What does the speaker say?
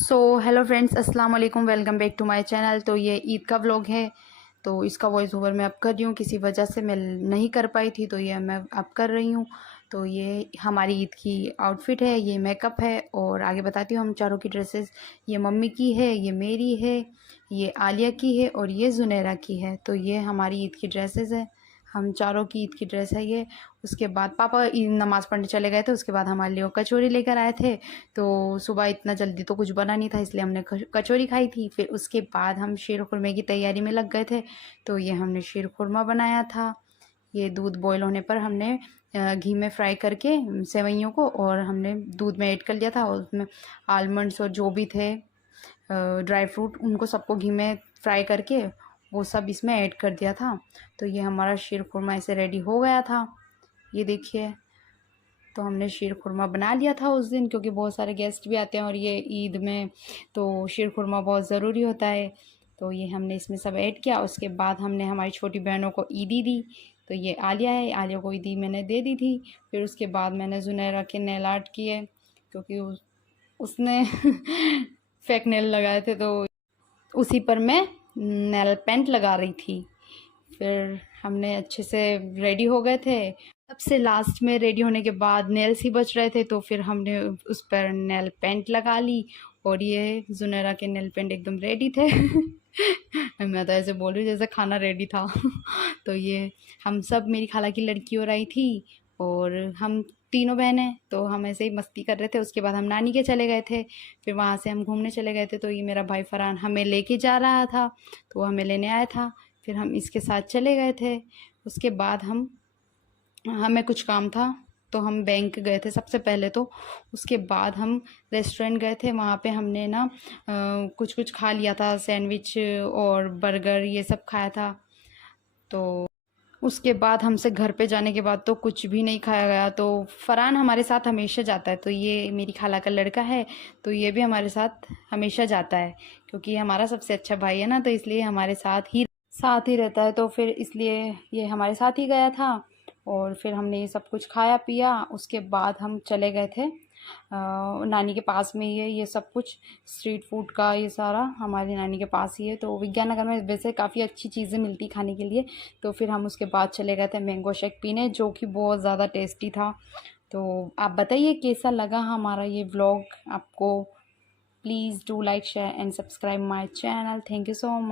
So hello friends, अस्सलाम वालेकुम, welcome back to my channel. तो ये ईद का व्लॉग है। तो इसका वॉइस ओवर मैं अब कर रही हूँ, किसी वजह से मैं नहीं कर पाई थी, तो ये मैं अब कर रही हूँ। तो ये हमारी ईद की आउटफिट है, ये मेकअप है, और आगे बताती हूँ हम चारों की ड्रेसेस। ये मम्मी की है, ये मेरी है, ये आलिया की है, और ये जुनैरा की है। तो ये हमारी ईद की ड्रेसेस है, हम चारों की ईद की ड्रेस है ये। उसके बाद पापा ईद नमाज़ पढ़ने चले गए थे, उसके बाद हमारे लिए वो कचौरी लेकर आए थे। तो सुबह इतना जल्दी तो कुछ बना नहीं था, इसलिए हमने कचौरी खाई थी। फिर उसके बाद हम शीर खुरमे की तैयारी में लग गए थे। तो ये हमने शीर खुरमा बनाया था। ये दूध बॉयल होने पर हमने घी में फ्राई करके सेवइयों को, और हमने दूध में ऐड कर लिया था, और उसमें आलमंड्स और जो भी थे ड्राई फ्रूट, उनको सबको घी में फ्राई करके वो सब इसमें ऐड कर दिया था। तो ये हमारा शीर खुरमा ऐसे रेडी हो गया था। ये देखिए, तो हमने शीर खुरमा बना लिया था उस दिन, क्योंकि बहुत सारे गेस्ट भी आते हैं और ये ईद में तो शीर खुरमा बहुत ज़रूरी होता है। तो ये हमने इसमें सब ऐड किया। उसके बाद हमने हमारी छोटी बहनों को ईदी दी। तो ये आलिया है, आलिया को ईदी मैंने दे दी थी। फिर उसके बाद मैंने जुनैरा के नेल आर्ट किए, क्योंकि उसने फेक नेल लगाए थे, तो उसी पर मैं नेल पेंट लगा रही थी। फिर हमने अच्छे से रेडी हो गए थे। सबसे लास्ट में रेडी होने के बाद नेल्स ही बच रहे थे, तो फिर हमने उस पर नेल पेंट लगा ली। और ये जुनैरा के नेल पेंट एकदम रेडी थे। मैं तो ऐसे बोल रही हूँ जैसे खाना रेडी था। तो ये हम सब, मेरी खाला की लड़की और आई थी, और हम तीनों बहनें, तो हम ऐसे ही मस्ती कर रहे थे। उसके बाद हम नानी के चले गए थे। फिर वहाँ से हम घूमने चले गए थे। तो ये मेरा भाई फरहान हमें लेके जा रहा था, तो वो हमें लेने आया था। फिर हम इसके साथ चले गए थे। उसके बाद हमें कुछ काम था, तो हम बैंक गए थे सबसे पहले तो। उसके बाद हम रेस्टोरेंट गए थे, वहाँ पे हमने ना कुछ कुछ खा लिया था, सैंडविच और बर्गर ये सब खाया था। तो उसके बाद हमसे घर पे जाने के बाद तो कुछ भी नहीं खाया गया। तो फरहान हमारे साथ हमेशा जाता है, तो ये मेरी खाला का लड़का है, तो ये भी हमारे साथ हमेशा जाता है, क्योंकि ये हमारा सबसे अच्छा भाई है ना, तो इसलिए हमारे साथ ही रहता है। तो फिर इसलिए ये हमारे साथ ही गया था। और फिर हमने ये सब कुछ खाया पिया। उसके बाद हम चले गए थे नानी के पास में ही है ये सब कुछ, स्ट्रीट फूड का ये सारा हमारी नानी के पास ही है। तो विज्ञान नगर में वैसे काफ़ी अच्छी चीज़ें मिलती खाने के लिए। तो फिर हम उसके बाद चले गए थे मैंगो शेक पीने, जो कि बहुत ज़्यादा टेस्टी था। तो आप बताइए कैसा लगा हमारा ये व्लॉग आपको। Please do like share and subscribe my channel. Thank you so much.